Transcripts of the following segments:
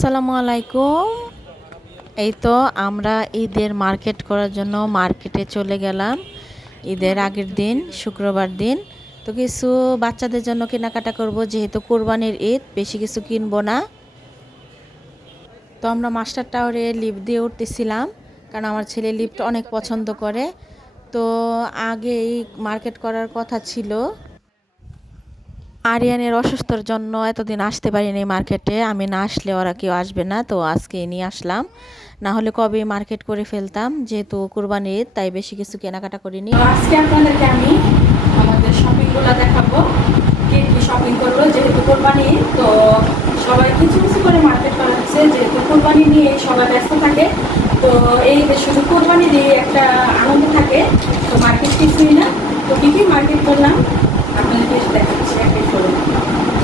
আসসালামু আলাইকুম। এই তো আমরা ঈদের মার্কেট করার জন্য মার্কেটে চলে গেলাম। ঈদের আগের দিন শুক্রবার দিন তো কিছু বাচ্চাদের জন্য কেনাকাটা করব, যেহেতু কোরবানির ঈদ, বেশি কিছু কিনবো না। তো আমরা মাস্টার টাওয়ারে লিফট দিয়ে উঠতেছিলাম, কারণ আমার ছেলে লিফট অনেক পছন্দ করে। তো আগেই মার্কেট করার কথা ছিল, আরিয়ানের অসুস্থর জন্য এতদিন আসতে পারিনি মার্কেটে। আমি না আসলে ওরা কেউ আসবে না, তো আজকে নিয়ে আসলাম। না হলে কবে মার্কেট করে ফেলতাম, যেহেতু কুরবানি ঈদ, তাই বেশি কিছু কেনাকাটা করিনি। আজকে আপনাদেরকে আমি আমাদের শপিংগুলো দেখাবো, কে কি শপিং করবো। যেহেতু কোরবানি, তো সবাই কিছু কিছু করে মার্কেট করা হচ্ছে, যেহেতু কোরবানি নিয়ে সবাই ব্যস্ত থাকে। তো এই শুধু কোরবানি দিয়ে একটা আনন্দ থাকে, তো মার্কেট কিছুই না। তো কী কী মার্কেট করলাম আপনাদেরকে দেখাচ্ছি এক এক করে।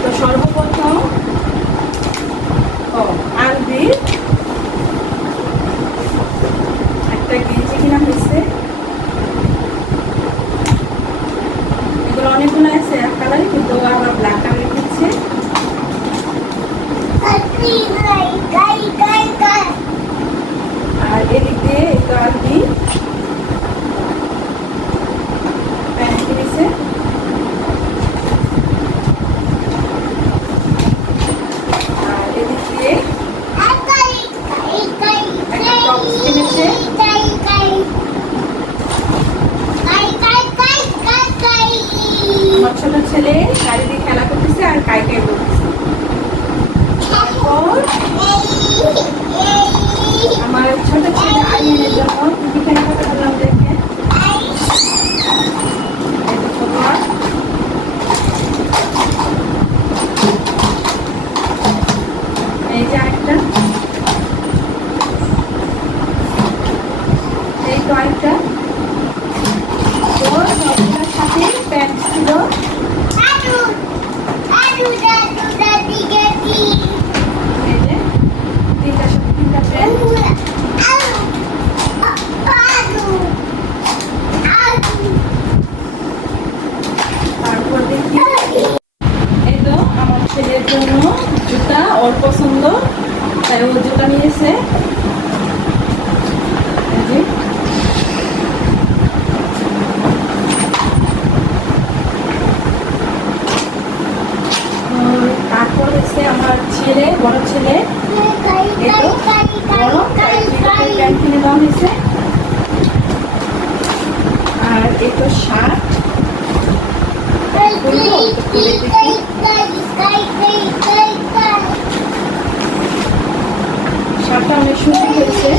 তো সর্বপ্রথম আলবির একটা গেঞ্জি কিনা হয়েছে। এগুলো অনেকগুলো আছে এক কালারে, কিন্তু আবার ব্ল্যাক কালার দিচ্ছে। আর এদিক দিয়ে একটু আলবি প্যান্ট কিনেছে। আর এদিক দিয়ে একটা টপস কিনেছে। আমার ছোট ছেলে গাড়ি দিয়ে খেলা করতেছে আর কাই কাই করতেছে। তারপর আমার ছোট ছেলে আইনের জন্য কি কি কেনাকাটা করলাম দেখেন। এই যে একটা, এই তো একটা। তো সবগুলোর সাথে প্যান্ট ছিল। এই যে তিনটার সাথে তিনটা প্যান্ট। তারপর দেখি এই তো আমার ছেলের জন্য জুতা, ওর পছন্দ, তাই ও জুতা নিয়েছে। এই যে তারপর হচ্ছে আমার ছেলে, বড় ছেলে, এই তো বড় প্যান্ট কিনে দেওয়া হয়েছে। আর এই তো শার্ট, শার্টটা অনেক সুন্দর হয়েছে।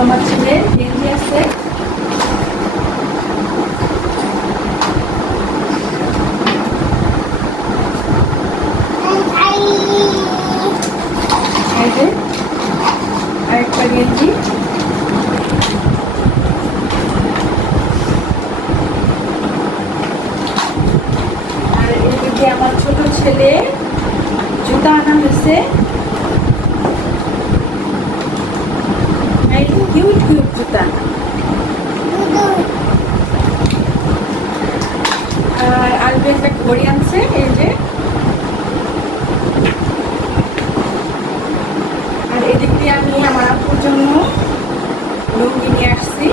আমার ছেলে গেঞ্জি আছে। এই যে আরেকটা গেঞ্জি। আর এদিকে আমার ছোট ছেলে জুতা আনা হয়েছে। এই কিউট কিউট জুতা। আর আলবি একটা ঘড়ি আনছে। এই যে আর এদিক দিয়ে আমি আমার আপুর জন্য লুঙ্গি নিয়ে আসছি।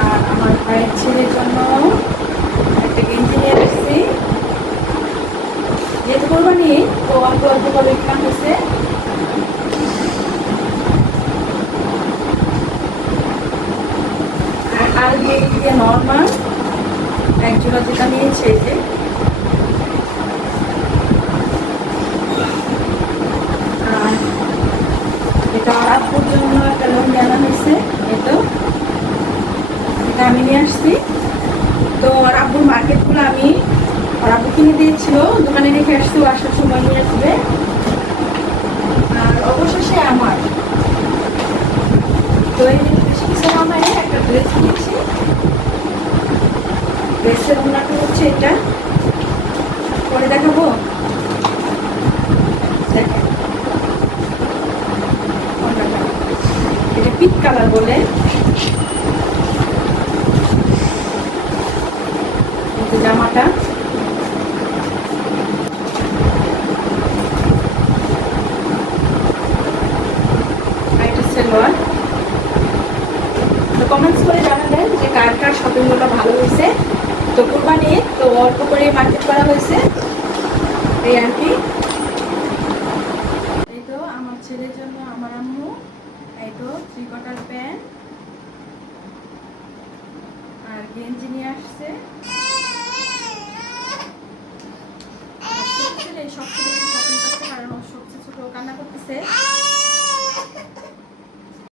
আর আমার ভাইয়ের ছেলের জন্য একটা গেঞ্জি নিয়ে আসছি। যেহেতু কোরবানি, তো অল্প অল্প করে কেনা হয়েছে। আর দিয়ে নর্মাল এক জোড়া যেটা নিয়েছে, এই যে আর এটা আর আপুর জন্য একটা লুঙ্গি আনা হয়েছে। এই তো এটা আমি নিয়ে আসছি। তো আর আব্বুর মার্কেটগুলো আমি আর আব্বু কিনে দিয়েছিল, দোকানে রেখে আসছি, আসার সময় নিয়ে আসবে। আর অবশেষে আমার তো এই বেশি কিছু আমার একটা ড্রেস কিনেছি। ড্রেসের ওনাটা হচ্ছে এটা, পরে দেখাবো। দেখেন কালার বলে। এই যে জামাটা, আর এটা সালোয়ার। তো কমেন্টস করে জানাবেন যে কার কার শপিংগুলো ভালো হয়েছে। তো কুরবানি তো অল্প করে মার্কেট করা হয়েছে এই আর কি। এই তো আমার ছেলের জন্য আমার আম্মু এই তো 3/4 প্যান্ট আর গেঞ্জি নিয়ে আসছে।